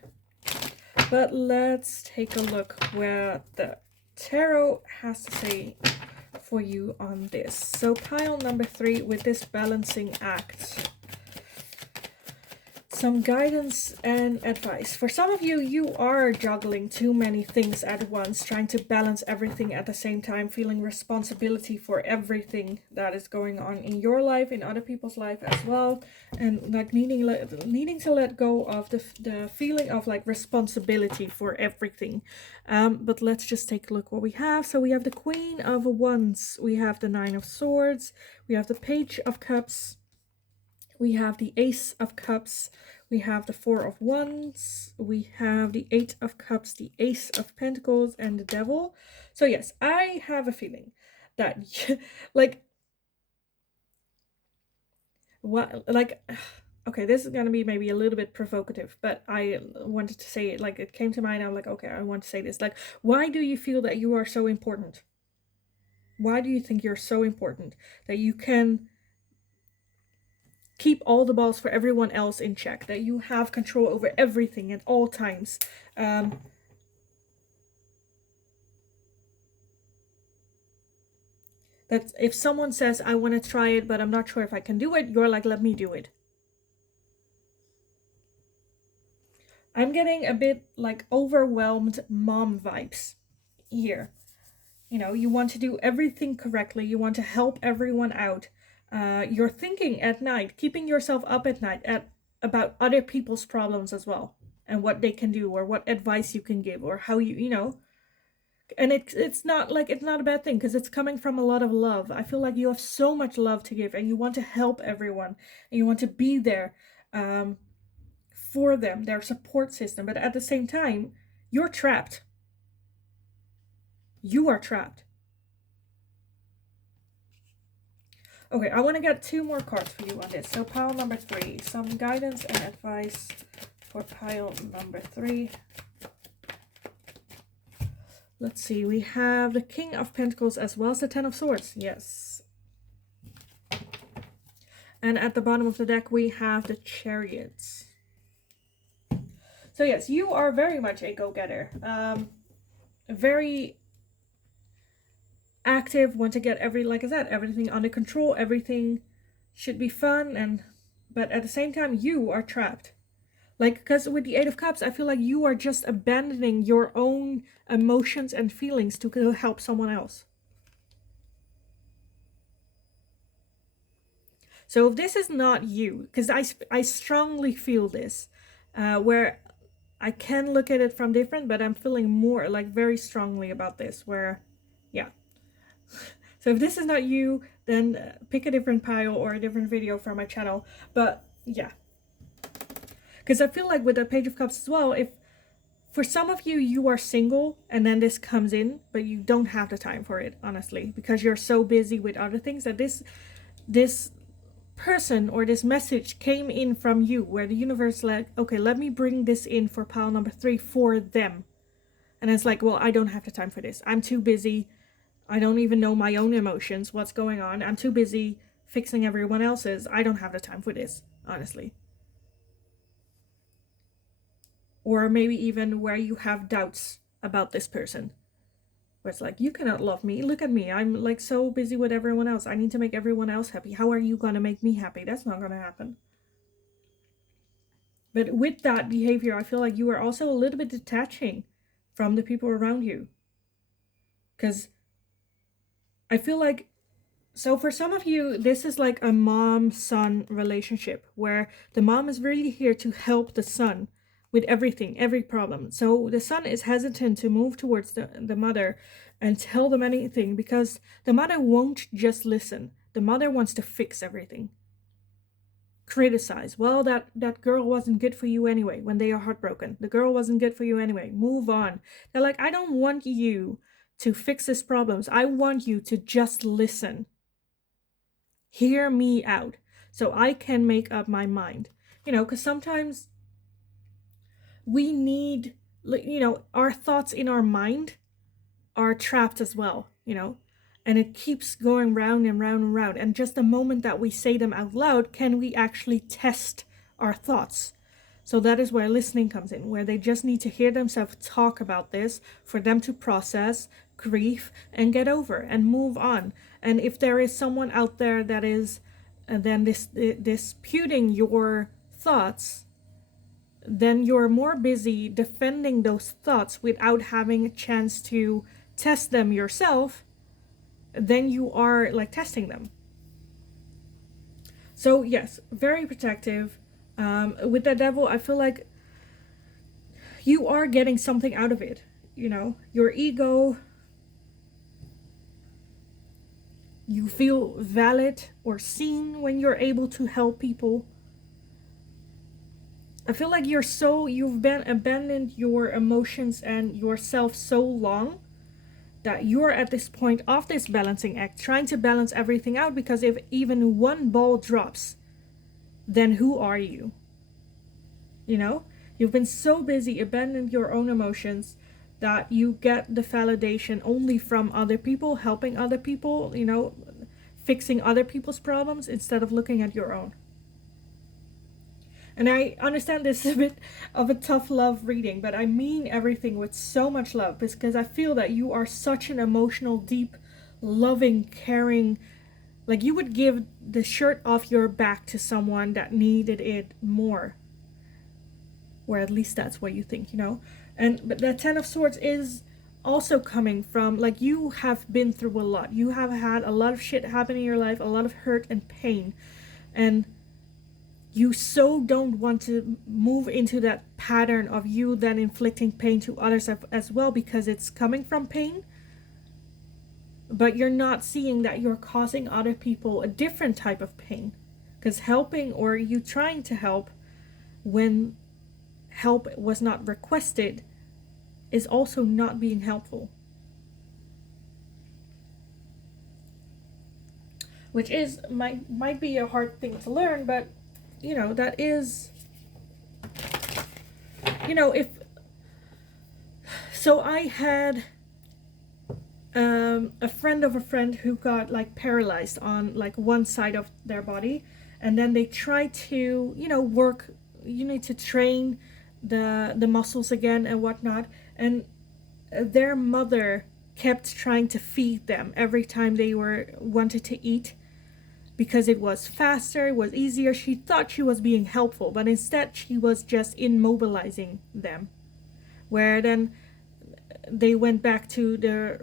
But let's take a look where the tarot has to say for you on this. So pile number 3 with this balancing act. Some guidance and advice. For some of you, you are juggling too many things at once, trying to balance everything at the same time, feeling responsibility for everything that is going on in your life, in other people's life as well, and like needing to let go of the feeling of like responsibility for everything. But let's just take a look what we have. So we have the Queen of Wands, we have the Nine of Swords, we have the Page of Cups, we have the Ace of Cups, we have the Four of Wands, we have the Eight of Cups, the Ace of Pentacles, and the Devil. So yes, I have a feeling that, like, what, like, okay, this is going to be maybe a little bit provocative, but I wanted to say it, like, it came to mind, I'm like, okay, I want to say this. Like, why do you feel that you are so important? Why do you think you're so important that you can keep all the balls for everyone else in check, that you have control over everything at all times? That if someone says, I want to try it, but I'm not sure if I can do it, you're like, let me do it. I'm getting a bit like overwhelmed mom vibes here. You know, you want to do everything correctly. You want to help everyone out. You're thinking at night, keeping yourself up at night about other people's problems as well, and what they can do, or what advice you can give, or how you know. And it's not like, it's not a bad thing, because it's coming from a lot of love. I feel like you have so much love to give, and you want to help everyone, and you want to be there for them, their support system. But at the same time, you're trapped. You are trapped. Okay, I want to get 2 more cards for you on this. So pile number 3, some guidance and advice for pile number 3. Let's see, we have the King of Pentacles as well as the Ten of Swords. Yes. And at the bottom of the deck, we have the Chariots. So yes, you are very much a go-getter. Very active, want to get like I said, everything under control, everything should be fun, but at the same time, you are trapped. Like, because with the Eight of Cups, I feel like you are just abandoning your own emotions and feelings to help someone else. So if this is not you, because I strongly feel this, where I can look at it from different, but I'm feeling more, like, very strongly about this, where, yeah. So if this is not you, then pick a different pile or a different video from my channel. But yeah, because I feel like with the Page of Cups as well, if for some of you, you are single and then this comes in, but you don't have the time for it, honestly, because you're so busy with other things, that this person or this message came in from you, where the universe like, okay, let me bring this in for pile number 3 for them. And it's like, well, I don't have the time for this. I'm too busy. I don't even know my own emotions, what's going on. I'm too busy fixing everyone else's. I don't have the time for this, honestly. or maybe even where you have doubts about this person, where it's like, you cannot love me, look at me, I'm like so busy with everyone else, I need to make everyone else happy, how are you gonna make me happy? That's not gonna happen. But with that behavior, I feel like you are also a little bit detaching from the people around you, because I feel like, so for some of you, this is like a mom-son relationship where the mom is really here to help the son with everything, every problem. So the son is hesitant to move towards the mother and tell them anything because the mother won't just listen. The mother wants to fix everything. Criticize. Well, that girl wasn't good for you anyway when they are heartbroken. The girl wasn't good for you anyway. Move on. They're like, I don't want you to fix his problems. I want you to just listen. Hear me out so I can make up my mind. Because sometimes we need, our thoughts in our mind are trapped as well, and it keeps going round and round and round. And just the moment that we say them out loud, can we actually test our thoughts? So that is where listening comes in, where they just need to hear themselves talk about this for them to process, grief, and get over and move on. And if there is someone out there that is then disputing your thoughts, then you're more busy defending those thoughts without having a chance to test them yourself than you are like testing them. So yes, very protective. With the devil, I feel like you are getting something out of it. Your ego, you feel valid or seen when you're able to help people. I feel like you've been abandoned your emotions and yourself so long that you're at this point of this balancing act, trying to balance everything out, because if even one ball drops, then who are you? You've been so busy abandoning your own emotions that you get the validation only from other people, helping other people, fixing other people's problems instead of looking at your own. And I understand this is a bit of a tough love reading, but I mean everything with so much love, because I feel that you are such an emotional, deep, loving, caring, like you would give the shirt off your back to someone that needed it more. Or at least that's what you think, but the Ten of Swords is also coming from, like, you have been through a lot. You have had a lot of shit happen in your life, a lot of hurt and pain, and you so don't want to move into that pattern of you then inflicting pain to others as well, because it's coming from pain, but you're not seeing that you're causing other people a different type of pain. Because helping, or you trying to help when help was not requested, is also not being helpful. Which is might be a hard thing to learn, but that is, if so, I had a friend of a friend who got like paralyzed on like one side of their body, and then they tried to work, you need to train the muscles again and whatnot, and their mother kept trying to feed them every time they wanted to eat, because it was faster, it was easier. She thought she was being helpful, but instead she was just immobilizing them, where then they went back to the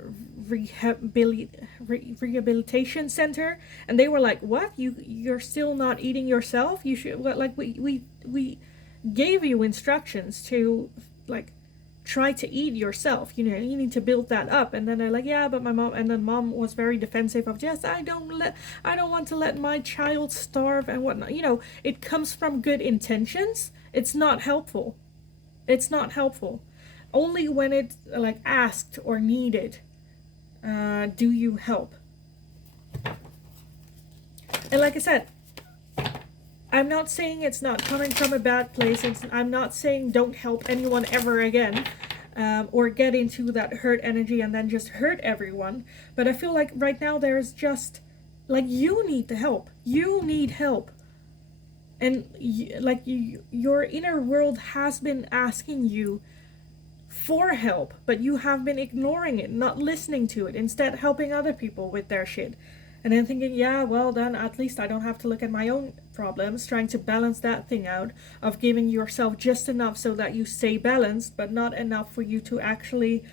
rehabilitation center, and they were like, what, you're still not eating yourself? You should, like, we gave you instructions to like try to eat yourself, you need to build that up. And then they're like, yeah, but my mom, and then mom was very defensive of, yes, I don't want to let my child starve and whatnot. It comes from good intentions. It's not helpful. Only when it's like asked or needed do you help. And like I said, I'm not saying it's not coming from a bad place. I'm not saying don't help anyone ever again, or get into that hurt energy and then just hurt everyone. But I feel like right now there's just, like, you need the help. You need help. And your inner world has been asking you for help, but you have been ignoring it, not listening to it, instead helping other people with their shit. And then thinking, yeah, well, then at least I don't have to look at my own problems, trying to balance that thing out of giving yourself just enough so that you stay balanced, but not enough for you to actually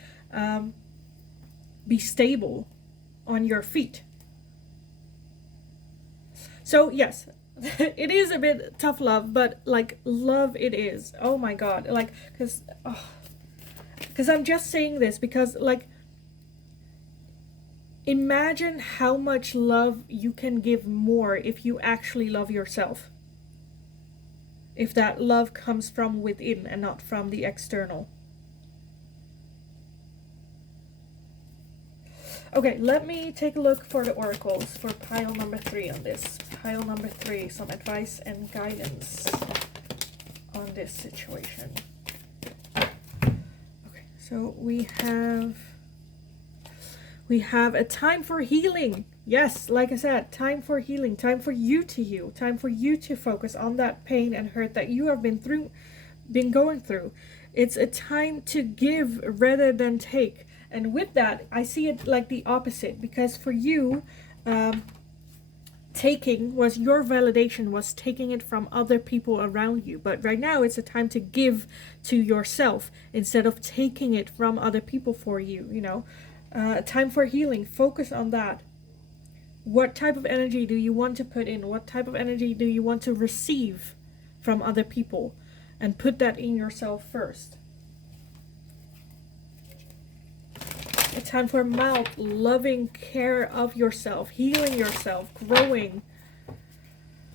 be stable on your feet. So, yes, it is a bit tough love, but like love it is. Oh my god. Like, because I'm just saying this because, like, imagine how much love you can give more if you actually love yourself. If that love comes from within and not from the external. Okay, let me take a look for the oracles for pile number 3 on this. Pile number 3, some advice and guidance on this situation. Okay, so we have a time for healing. Yes, like I said, time for healing, time for you to heal, time for you to focus on that pain and hurt that you have been going through. It's a time to give rather than take. And with that, I see it like the opposite, because for you, taking was your validation, was taking it from other people around you. But right now, it's a time to give to yourself instead of taking it from other people for you, you know. Time for healing. Focus on that. What type of energy do you want to put in? What type of energy do you want to receive from other people? And put that in yourself first. A time for mild, loving care of yourself, healing yourself, growing.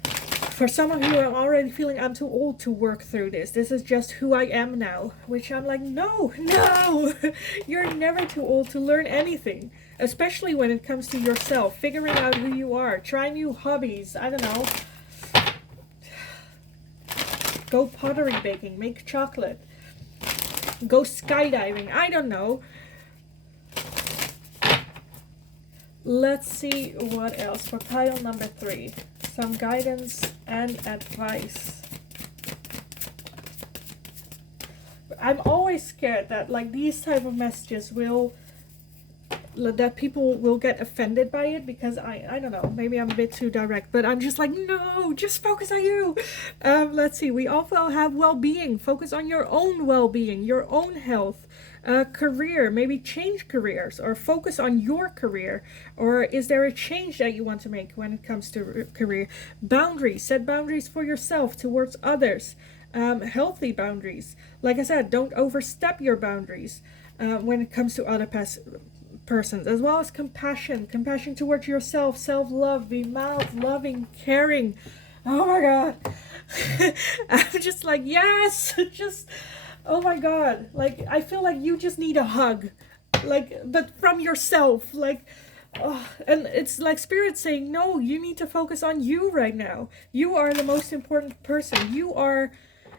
For some of you, I'm already feeling I'm too old to work through this. This is just who I am now. Which I'm like, no. You're never too old to learn anything. Especially when it comes to yourself. Figuring out who you are. Try new hobbies. I don't know. Go pottery baking. Make chocolate. Go skydiving. I don't know. Let's see what else for pile number 3. Some guidance and advice. I'm always scared that like these type of messages that people will get offended by it, because I don't know, maybe I'm a bit too direct, but I'm just like, no, just focus on you. Let's see, we also have well-being. Focus on your own well-being, your own health. Career, maybe change careers or focus on your career, or is there a change that you want to make when it comes to career? Boundaries, set boundaries for yourself towards others. Healthy boundaries. Like I said, don't overstep your boundaries when it comes to other persons, as well as compassion towards yourself, self-love, be mild, loving, caring. Oh my god. I'm just like, yes. Just, oh my god, like I feel like you just need a hug, like, but from yourself, like, oh, and it's like spirit saying, no, you need to focus on you right now. You are the most important person. You are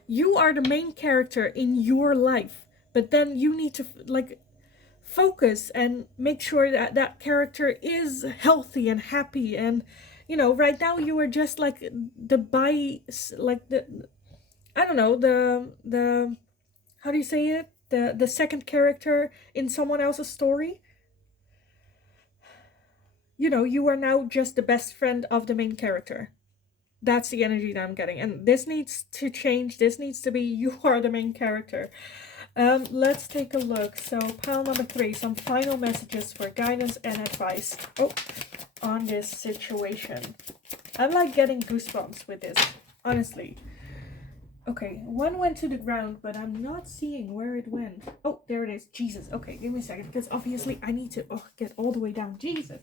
the main character in your life, but then you need to like focus and make sure that that character is healthy and happy. And you know, right now you are just like I don't know, the how do you say it? The second character in someone else's story. You know, you are now just the best friend of the main character. That's the energy that I'm getting. And this needs to change. This needs to be, you are the main character. Let's take a look. So pile number 3, some final messages for guidance and advice on this situation. I'm like getting goosebumps with this, honestly. Okay, one went to the ground, but I'm not seeing where it went. Oh, there it is. Jesus. Okay, give me a second, because obviously I need to get all the way down. Jesus.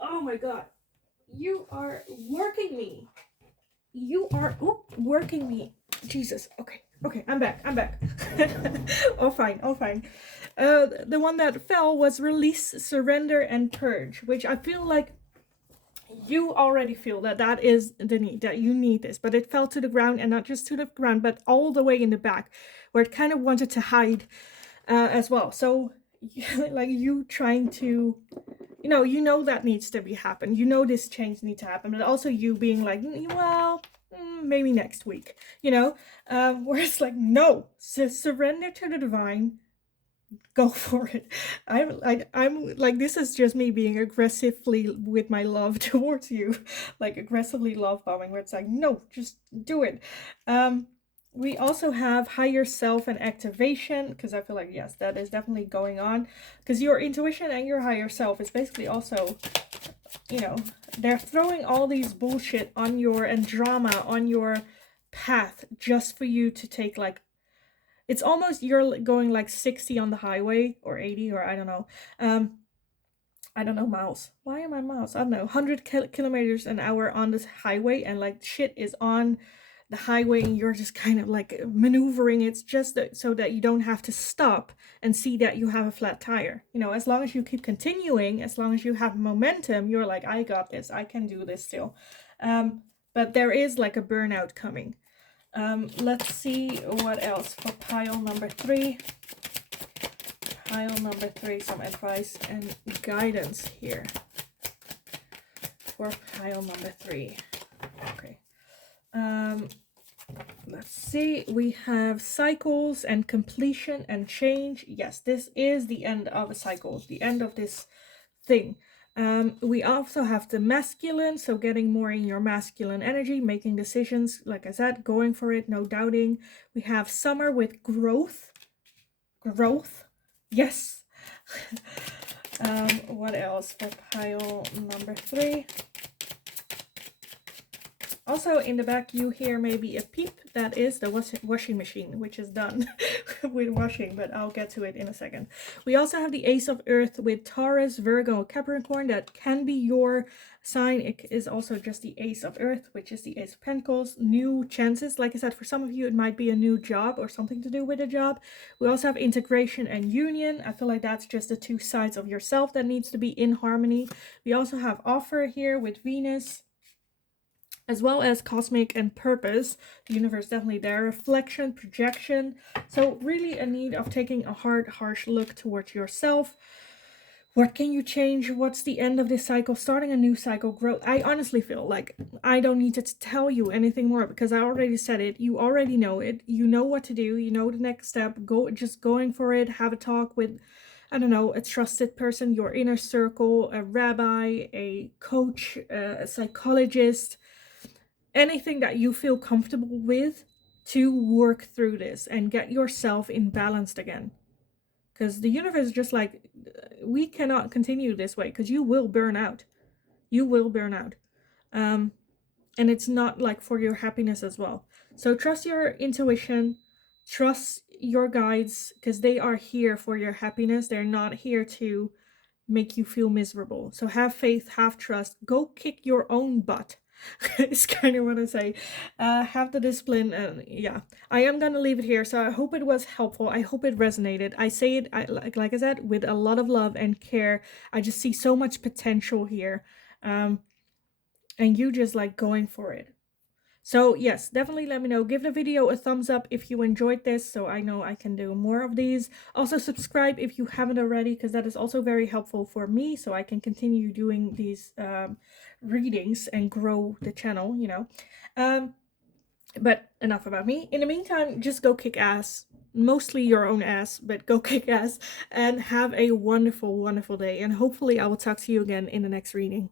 Oh my god. You are working me. You are working me. Jesus. Okay, I'm back. All fine. The one that fell was release, surrender, and purge, which I feel like you already feel that is the need, that you need this, but it fell to the ground, and not just to the ground, but all the way in the back, where it kind of wanted to hide as well. So like you trying to, you know that needs to be happen. You know this change needs to happen, but also you being like, well, maybe next week, you know, where it's like, no, surrender to the divine, go for it. I'm like, this is just me being aggressively with my love towards you, like aggressively love bombing, where it's like, no, just do it. We also have higher self and activation, because I feel like, yes, that is definitely going on, because your intuition and your higher self is basically also, you know, they're throwing all these bullshit on your and drama on your path just for you to take, like, it's almost you're going like 60 on the highway, or 80, or I don't know. I don't know, miles. Why am I miles? I don't know. 100 kilometers an hour on this highway, and like shit is on the highway, and you're just kind of like maneuvering. It's just so that you don't have to stop and see that you have a flat tire. You know, as long as you keep continuing, as long as you have momentum, you're like, I got this. I can do this still. But there is like a burnout coming. Let's see what else for pile number 3. Pile number 3, some advice and guidance here for pile number 3. Okay. Let's see. We have cycles and completion and change. Yes, this is the end of a cycle, the end of this thing. We also have the masculine, so getting more in your masculine energy, making decisions, like I said, going for it, no doubting. We have summer with growth. Yes. What else for pile number 3? Also in the back you hear maybe a peep. That is the washing machine, which is done with washing, but I'll get to it in a second. We also have the Ace of Earth with Taurus, Virgo, Capricorn. That can be your sign. It is also just the Ace of Earth, which is the Ace of Pentacles. New chances. Like I said, for some of you it might be a new job or something to do with a job. We also have integration and union. I feel like that's just the two sides of yourself that needs to be in harmony. We also have offer here with Venus, as well as cosmic and purpose. The universe definitely there. Reflection, projection. So really a need of taking a hard, harsh look towards yourself. What can you change? What's the end of this cycle? Starting a new cycle, growth. I honestly feel like I don't need to tell you anything more, because I already said it. You already know it. You know what to do. You know the next step. Just going for it. Have a talk with, I don't know, a trusted person, your inner circle, a rabbi, a coach, a psychologist, anything that you feel comfortable with, to work through this and get yourself in balance again. Because the universe is just like, we cannot continue this way, because you will burn out. You will burn out. And it's not like for your happiness as well. So trust your intuition, trust your guides, because they are here for your happiness. They're not here to make you feel miserable. So have faith, have trust, go kick your own butt. It's kind of what I say. Have the discipline, and yeah, I am gonna leave it here. So I hope it was helpful. I hope it resonated. I say it, like I said, with a lot of love and care. I just see so much potential here, and you just like going for it. So yes, definitely let me know. Give the video a thumbs up if you enjoyed this, so I know I can do more of these. Also subscribe if you haven't already, because that is also very helpful for me, so I can continue doing these readings and grow the channel, you know. But enough about me. In the meantime, just go kick ass. Mostly your own ass, but go kick ass, and have a wonderful, wonderful day. And hopefully I will talk to you again in the next reading.